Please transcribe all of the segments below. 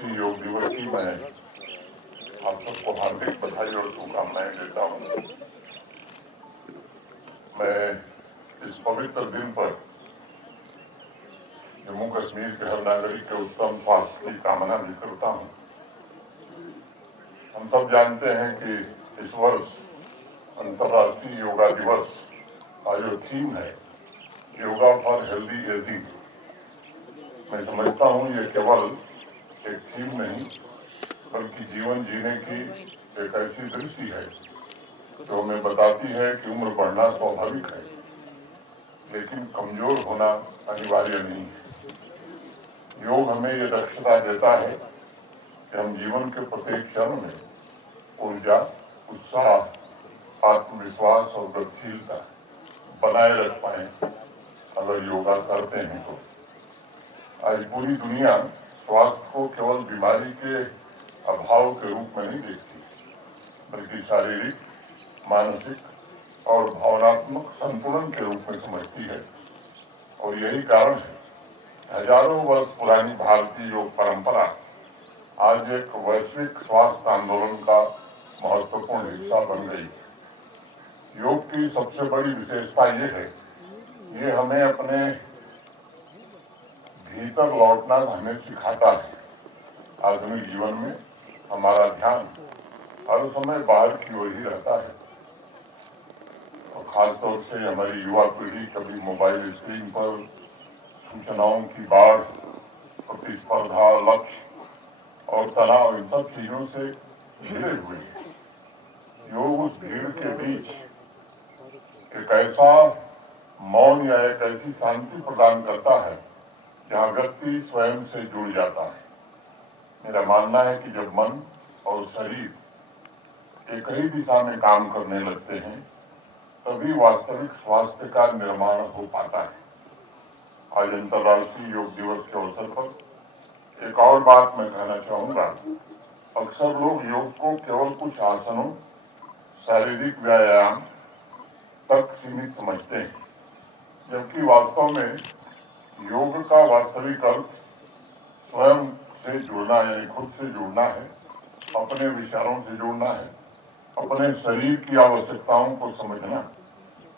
अंतर्राष्ट्रीय योग दिवस की मैं आप सबको हार्दिक बधाई और शुभकामनाएं देता हूं। मैं इस पवित्र दिन पर जम्मू कश्मीर के हर नागरिक के उत्तम स्वास्थ्य की कामना भी करता हूं। हम सब जानते हैं कि इस वर्ष अंतर्राष्ट्रीय योगा दिवस का जो थीम है योगा फॉर हेल्दी एजिंग, मैं समझता हूं ये केवल एक थीम नहीं बल्कि जीवन जीने की एक ऐसी दृष्टि है जो हमें बताती है कि उम्र बढ़ना स्वाभाविक है, लेकिन कमजोर होना अनिवार्य नहीं है। योग हमें ये दक्षता देता है कि हम जीवन के प्रत्येक क्षण में ऊर्जा, उत्साह, आत्मविश्वास और गतिशीलता बनाए रख पाए अगर योगा करते हैं तो। आज पूरी दुनिया स्वास्थ्य को केवल बीमारी के अभाव के रूप में नहीं देखती, बल्कि शारीरिक, मानसिक और भावनात्मक संतुलन के रूप में समझती है। और यही कारण है हजारों वर्ष पुरानी भारतीय योग परंपरा आज एक वैश्विक स्वास्थ्य आंदोलन का महत्वपूर्ण हिस्सा बन गई है। योग की सबसे बड़ी विशेषता ये है, ये हमें अपने भीतर लौटना हमें सिखाता है। आधुनिक जीवन में हमारा ध्यान हर समय बाहर की ओर ही रहता है और खासतौर से हमारी युवा पीढ़ी कभी मोबाइल स्क्रीन पर सूचनाओं की बाढ़, प्रतिस्पर्धा, लक्ष्य और तनाव, इन सब चीजों से घिरे हुए हैं। योग उस भीड़ के बीच एक ऐसा मौन या एक ऐसी शांति प्रदान करता है जहाँ व्यक्ति स्वयं से जुड़ जाता है। मेरा मानना है कि जब मन और शरीर एक ही दिशा में काम करने लगते हैं तभी वास्तविक स्वास्थ्य का निर्माण हो पाता है। आज अंतर्राष्ट्रीय योग दिवस के अवसर पर एक और बात मैं कहना चाहूंगा। अक्सर लोग योग को केवल कुछ आसनों, शारीरिक व्यायाम तक सीमित समझते हैं, जबकि वास्तव में योग का वास्तविक अर्थ स्वयं से जुड़ना, यानी खुद से जुड़ना है, अपने विचारों से जुड़ना है, अपने शरीर की आवश्यकताओं को समझना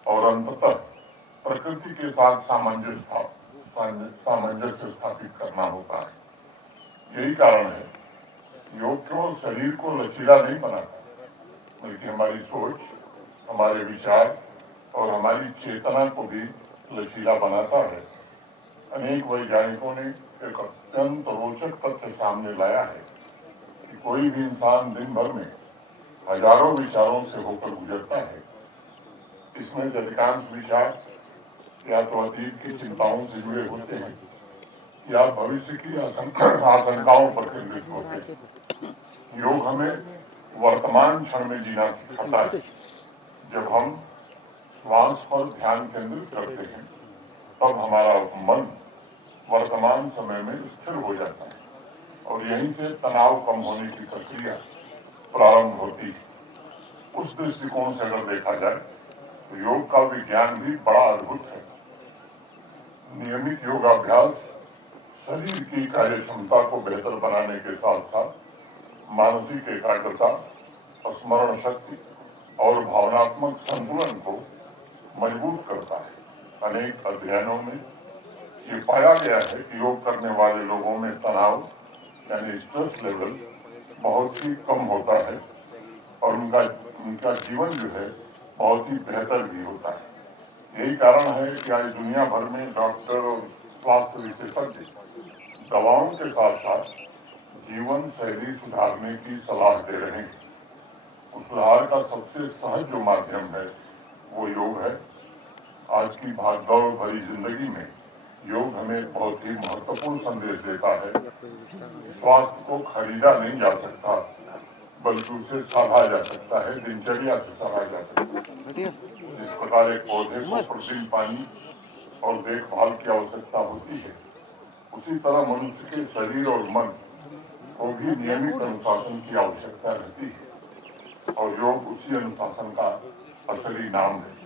और अंततः प्रकृति के साथ सामंजस्य स्थापित करना होता है। यही कारण है योग केवल शरीर को लचीला नहीं बनाता, बल्कि हमारी सोच, हमारे विचार और हमारी चेतना को भी लचीला बनाता है। अनेक वैज्ञानिकों ने एक अत्यंत रोचक तथ्य सामने लाया है कि कोई भी इंसान दिन भर में हजारों विचारों से होकर गुजरता है। इसमें से अधिकांश विचार या तो अतीत की चिंताओं से जुड़े होते हैं या भविष्य की आशंकाओं पर केंद्रित होते हैं। योग हमें वर्तमान क्षण में जीना सिखाता है। जब हम श्वास पर ध्यान केंद्रित करते हैं तब हमारा मन वर्तमान समय में स्थिर हो जाता है और यहीं से तनाव कम होने की प्रक्रिया प्रारंभ होती है। उस दृष्टिकोण से अगर देखा जाए तो योग का विज्ञान भी बड़ा अद्भुत है। नियमित योगाभ्यास शरीर की कार्य क्षमता को बेहतर बनाने के साथ साथ मानसिक एकाग्रता, स्मरण शक्ति और भावनात्मक संतुलन को मजबूत करता है। अनेक अध्ययनों में ये पाया गया है कि योग करने वाले लोगों में तनाव यानी स्ट्रेस लेवल बहुत ही कम होता है और उनका जीवन जो है बहुत ही बेहतर भी होता है। यही कारण है कि आज दुनिया भर में डॉक्टर और स्वास्थ्य विशेषज्ञ दवाओं के साथ साथ जीवन शैली सुधारने की सलाह दे रहे हैं। उस सुधार का सबसे सहज जो माध्यम है वो योग है। आज की भागदौड़ भरी जिंदगी में योग हमें बहुत ही महत्वपूर्ण संदेश देता है। स्वास्थ्य को खरीदा नहीं जा सकता, बल्कि उसे सराहा जा सकता है, दिनचर्या से सराहा जा सकता है। जिस प्रकार एक पौधे को प्रतिदिन पानी और देखभाल की आवश्यकता होती है, उसी तरह मनुष्य के शरीर और मन को भी नियमित अनुशासन की आवश्यकता रहती है और योग उसी अनुशासन का असली नाम है।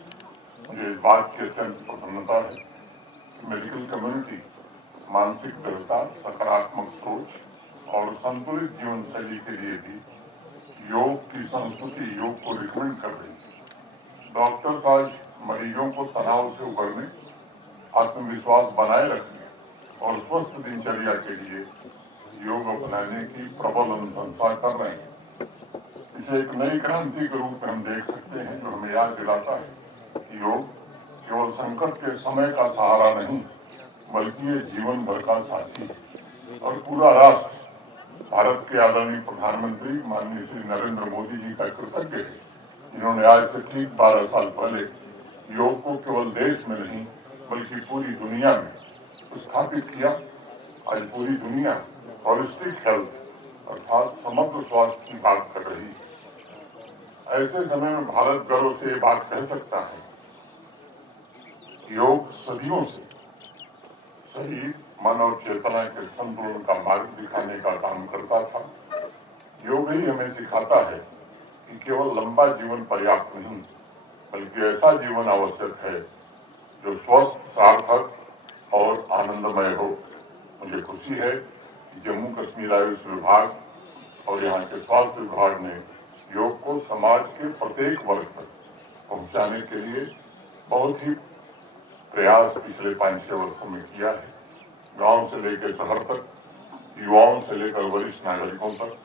मुझे इस बात की अत्यंत प्रसन्नता है कि मेडिकल कम्युनिटी मानसिक दृढ़ता, सकारात्मक सोच और संतुलित जीवन शैली के लिए भी योग की संस्कृति योग को रिकमेंड कर रही है। डॉक्टर्स आज मरीजों को तनाव से उबरने, आत्मविश्वास बनाए रखने और स्वस्थ दिनचर्या के लिए योग अपनाने की प्रबल अनुशंसा कर रहे हैं। इसे एक नई क्रांति के रूप में हम देख सकते हैं, जो हमें याद दिलाता है कि योग केवल संकट के समय का सहारा नहीं, बल्कि ये जीवन भर का साथी है। और पूरा राष्ट्र भारत के आदरणीय प्रधानमंत्री माननीय श्री नरेंद्र मोदी जी का कृतज्ञ है, जिन्होंने आज से ठीक 12 साल पहले योग को केवल देश में नहीं बल्कि पूरी दुनिया में स्थापित किया। आज पूरी दुनिया होलिस्टिक हेल्थ अर्थात समग्र स्वास्थ्य की बात कर रही है। ऐसे समय में भारत गर्व से ये बात कह सकता है, योग सदियों से शरीर, मन और चेतना के संतुलन का मार्ग दिखाने का काम करता था। योग ही हमें सिखाता है कि केवल लंबा जीवन पर्याप्त नहीं, बल्कि ऐसा जीवन आवश्यक है जो स्वस्थ, सार्थक और आनंदमय हो। मुझे खुशी है कि जम्मू कश्मीर आयुष विभाग और यहाँ के स्वास्थ्य विभाग ने योग को समाज के प्रत्येक वर्ग तक पहुँचाने के लिए बहुत ही प्रयास पिछले 5-6 वर्षों में किया है। गांव से लेकर शहर तक, युवाओं से लेकर वरिष्ठ नागरिकों तक,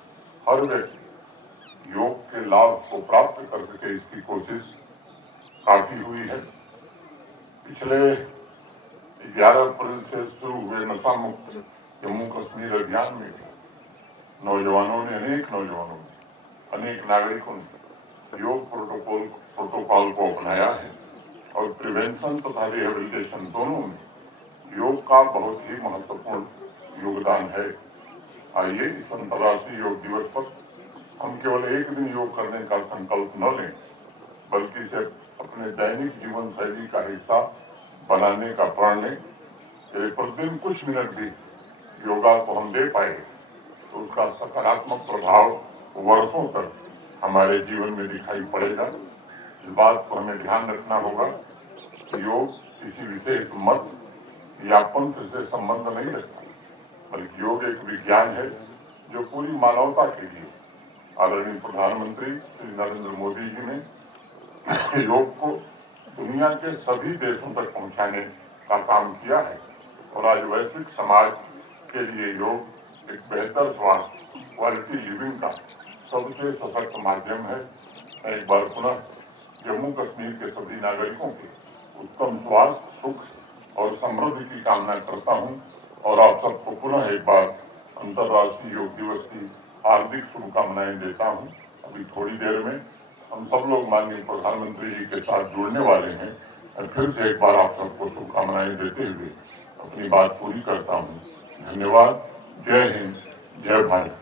हर व्यक्ति योग के लाभ को प्राप्त कर सके, इसकी कोशिश काफी हुई है। पिछले 11 अप्रैल से शुरू हुए नशा मुक्त जम्मू कश्मीर अभियान में भी अनेक नौजवानों ने, अनेक नागरिकों ने योग प्रोटोकॉल को अपनाया है और प्रिवेंशन तथा रिहेबिलिटेशन दोनों में योग का बहुत ही महत्वपूर्ण योगदान है। आइए इस अंतर्राष्ट्रीय योग दिवस पर हम केवल एक दिन योग करने का संकल्प न लें, बल्कि इसे अपने दैनिक जीवन शैली का हिस्सा बनाने का प्रण लें। यदि प्रतिदिन कुछ मिनट भी योगा को हम दे पाए तो उसका सकारात्मक प्रभाव वर्षों तक हमारे जीवन में दिखाई पड़ेगा। इस बात को हमें ध्यान रखना होगा कि योग किसी विशेष मत या पंथ से संबंध नहीं रखता, बल्कि योग एक विज्ञान है जो पूरी मानवता के लिए आदरणीय प्रधानमंत्री श्री नरेंद्र मोदी जी ने योग को दुनिया के सभी देशों तक पहुंचाने का काम किया है। और आज वैश्विक समाज के लिए योग एक बेहतर स्वास्थ्य, क्वालिटी लिविंग का सबसे सशक्त माध्यम है। मैं एक बार पुनः जम्मू कश्मीर के सभी नागरिकों के उत्तम स्वास्थ्य, सुख और समृद्धि की कामना करता हूं और आप सबको पुनः एक बार अंतर्राष्ट्रीय योग दिवस की हार्दिक शुभकामनाएं देता हूं। अभी थोड़ी देर में हम सब लोग माननीय प्रधानमंत्री जी के साथ जुड़ने वाले हैं और फिर से एक बार आप सबको शुभकामनाएं देते हुए अपनी बात पूरी करता हूं। धन्यवाद। जय हिंद, जय भारत।